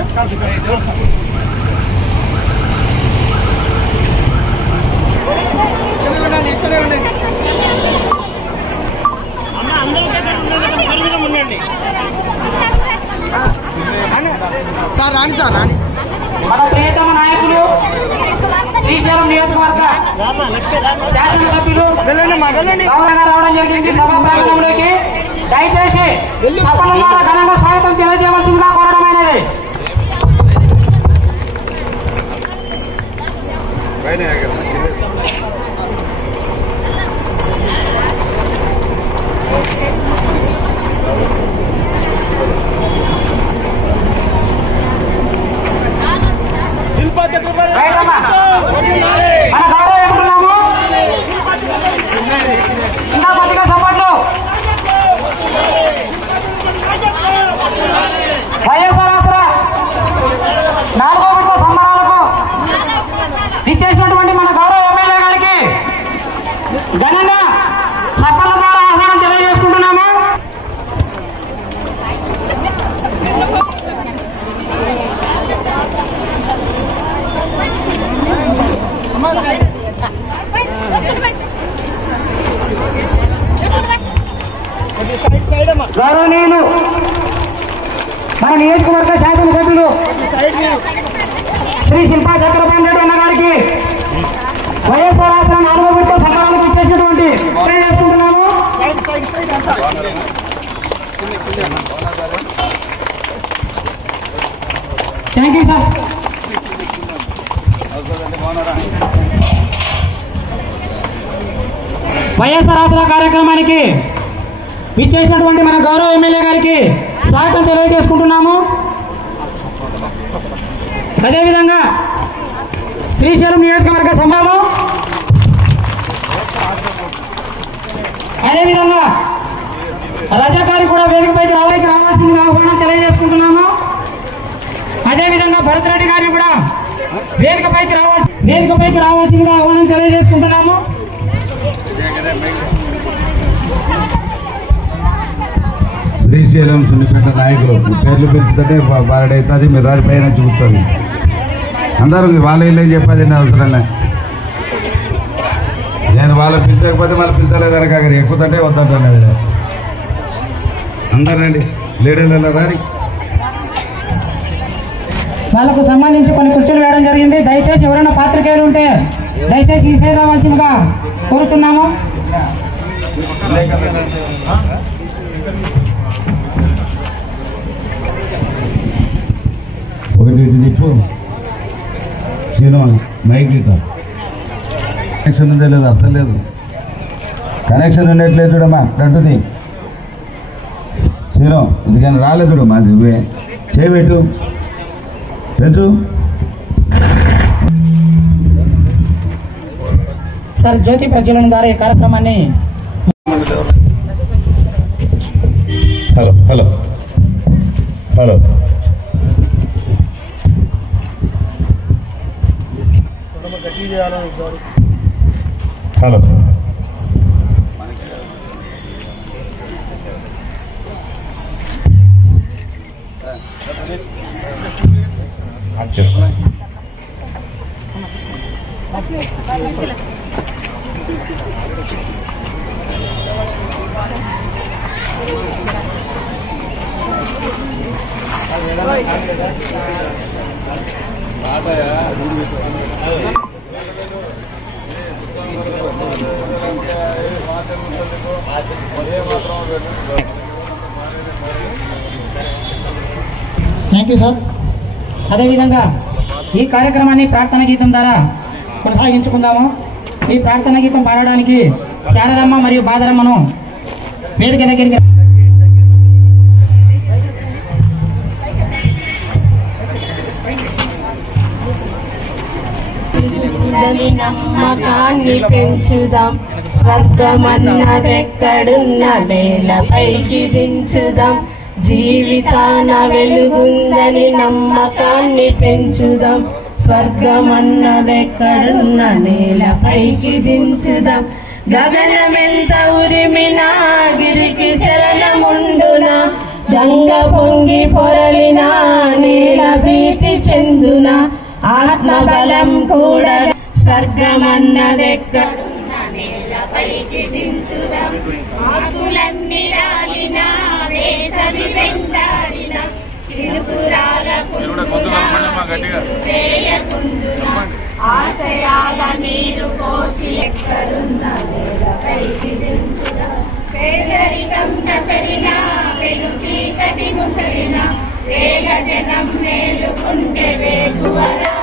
Sir రాణి sir రాణి మన ప్రియతమ నాయకులు శ్రీశైలం నియోజకవర్గ శాసనసభ్యులు రావడం జరిగింది సభా ప్రాంగణంలోకి. దయచేసి సభల ద్వారా ఘనంగా స్వాగతం తెలియజేయవలసిందిగా కోరడమైనది. శిల్పా చక్రవర్తి మన గౌరవ ఎప్పుడున్నాము ఇంకా కొద్దిగా సపోర్ట్లు వైఎస్ఆర్ 4వ విడత సంబరాలకు ఇచ్చేసినటువంటి మన గౌరవ ఎమ్మెల్యే గారికి ఘనంగా సభల ద్వారా ఆహ్వానం తెలియజేసుకుంటున్నాము. గౌరవనీయులు మన నియోజకవర్గ శాసనసభ్యులు శ్రీ శిల్పా చక్రపాణి రెడ్డి అన్న గారికి వైఎస్ఆర్ 4వ విడత సంబరాలకు ఇచ్చేసినటువంటి చేసుకుంటున్నాము. Thank you sir. YSR Aasara కార్యక్రమానికి ఇచ్చేసినటువంటి మన గౌరవ ఎమ్మెల్యే గారికి స్వాగతం తెలియజేసుకుంటున్నాము. అదేవిధంగా శ్రీశైలం నియోజకవర్గ సంభావం, అదేవిధంగా రజాకారి కూడా వేదికపైకి రావాల్సిందిగా ఆహ్వానం తెలియజేసుకుంటున్నాము. అదేవిధంగా భరత్ రెడ్డి గారిని కూడా వేదికపైకి రావాల్సిందిగా ఆహ్వానం తెలియజేసుకుంటున్నాము. శ్రీశైలం సున్నిపేట నాయకులు పేర్లు పెంచుతుంటే బారడైతుంది, మీరు రాని పైన చూస్తుంది. అందరూ వాళ్ళ ఇల్లు చెప్పాలి అవసరం లే. నేను వాళ్ళు పిలిచకపోతే వాళ్ళు పిలిచలేదు కనుక అక్కడ ఎక్కుతుంటే వద్దంటున్నది. అందరూ రండి, లీడర్లలో రాని. వాళ్ళకు సంబంధించి కొన్ని కుర్చీలు వేయడం జరిగింది. దయచేసి ఎవరైనా పాత్రికేయులు ఉంటే దయచేసి ఈ సైడ్ రావాల్సిందిగా కోరుతున్నాము. ఒకటి చెప్పు మైక్ కనెక్షన్ ఉందే లేదు, అసలు లేదు. కనెక్షన్ ఉండట్లేదు చూడమ్మా, అంటుంది సీను. ఎందుకని రాలేదు చూడమ్మా, నువ్వే చేయబెట్టు పెట్టు. సార్ జ్యోతి ప్రజ్వలన ద్వారా ఈ కార్యక్రమాన్ని hello hello hello hello thank you sir. అదేవిధంగా ఈ కార్యక్రమాన్ని ప్రార్థన గీతం ద్వారా కొనసాగించుకుందాము. ఈ ప్రార్థన గీతం పాడడానికి శారదమ్మ మరియు బాదరమ్మను వేదిక దగ్గరికి నమ్మకాన్ని పెంచుదాం, స్వర్గమన్నదెక్కడున్న నేలపైకి దించుదాం, జీవితాన వెలుగుందని నమ్మకాన్ని పెంచుదాం, స్వర్గమన్నదెక్కడున్న నేలపైకి దించుదాం, గగనమెంత ఉరిమినా గిరికి చరణముండునా, గంగ పొంగి పొరలినా నేల కాలం కూడా స్వర్గమన్నదెక్కడున్న నేలపైకి దించుదాం. ఆకులన్నీ రాలిన వేసవి వెంటాడిన చిలుకురాలకుండునా వేయకుండునా ఆశయాల నీరు పోసి ఎక్కడున్న నేలపైకి దించుదాం. పేదరికం కసరినా వెను చీకటి ముసరినా వేల జనం మేలుకుంటే వేగువరా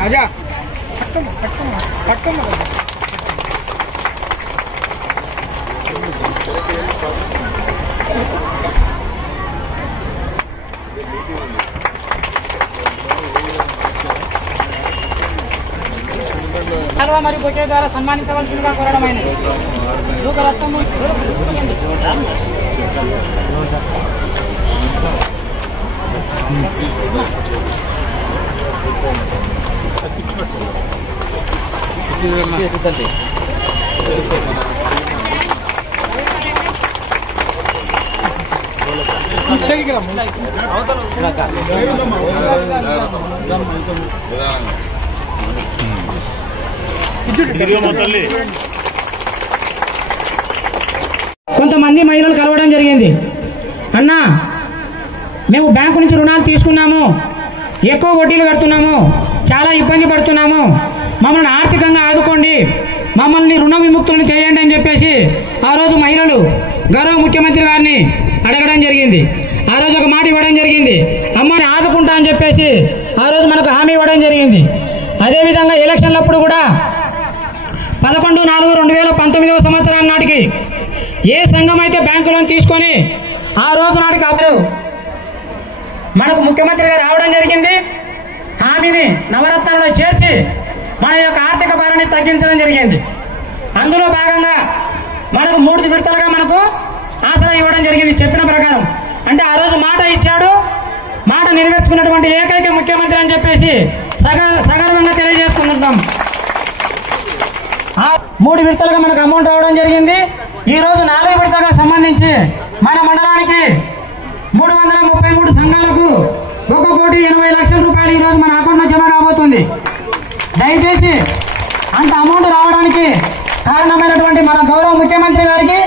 రాజా మరియు బొకే ద్వారా సన్మానించవలసిందిగా కోరడమైనది. కొంతమంది మహిళలు కలవడం జరిగింది. అన్నా, మేము బ్యాంకు నుంచి రుణాలు తీసుకున్నాము, ఎక్కువ వడ్డీలు కడుతున్నాము, చాలా ఇబ్బంది పడుతున్నాము, మమ్మల్ని ఆర్థికంగా ఆదుకోండి, మమ్మల్ని రుణ విముక్తులను చేయండి అని చెప్పేసి ఆ రోజు మహిళలు గౌరవ ముఖ్యమంత్రి గారిని అడగడం జరిగింది. ఆ రోజు ఒక మాట ఇవ్వడం జరిగింది, అమ్మని ఆదుకుంటా అని చెప్పేసి ఆ రోజు మనకు హామీ ఇవ్వడం జరిగింది. అదేవిధంగా ఎలక్షన్లప్పుడు కూడా 11/4/2019 సంవత్సరం నాటికి ఏ సంఘం అయితే బ్యాంకులను తీసుకొని ఆ రోజు నాటికి అప్పుడు మనకు ముఖ్యమంత్రి గారు రావడం జరిగింది. హామీని నవరత్నాలలో చేర్చి మన యొక్క ఆర్థిక భారాన్ని తగ్గించడం జరిగింది. అందులో భాగంగా మనకు 3 విడతలుగా మనకు ఆసరా ఇవ్వడం జరిగింది చెప్పిన ప్రకారం. అంటే ఆ రోజు మాట ఇచ్చాడు, మాట నెరవేర్చుకున్నటువంటి ఏకైక ముఖ్యమంత్రి అని చెప్పేసి సగర్వంగా తెలియజేసుకుంటున్నాం. 3 విడతలుగా మనకు అమౌంట్ రావడం జరిగింది. ఈ రోజు 4వ విడతగా సంబంధించి మన మండలానికి 333 సంఘాలకు 1,80,00,000 రూపాయలు ఈ రోజు మన అకౌంట్ లో జమ కాబోతుంది. దయచేసి అంత అమౌంట్ రావడానికి కారణమైనటువంటి మన గౌరవ ముఖ్యమంత్రి గారికి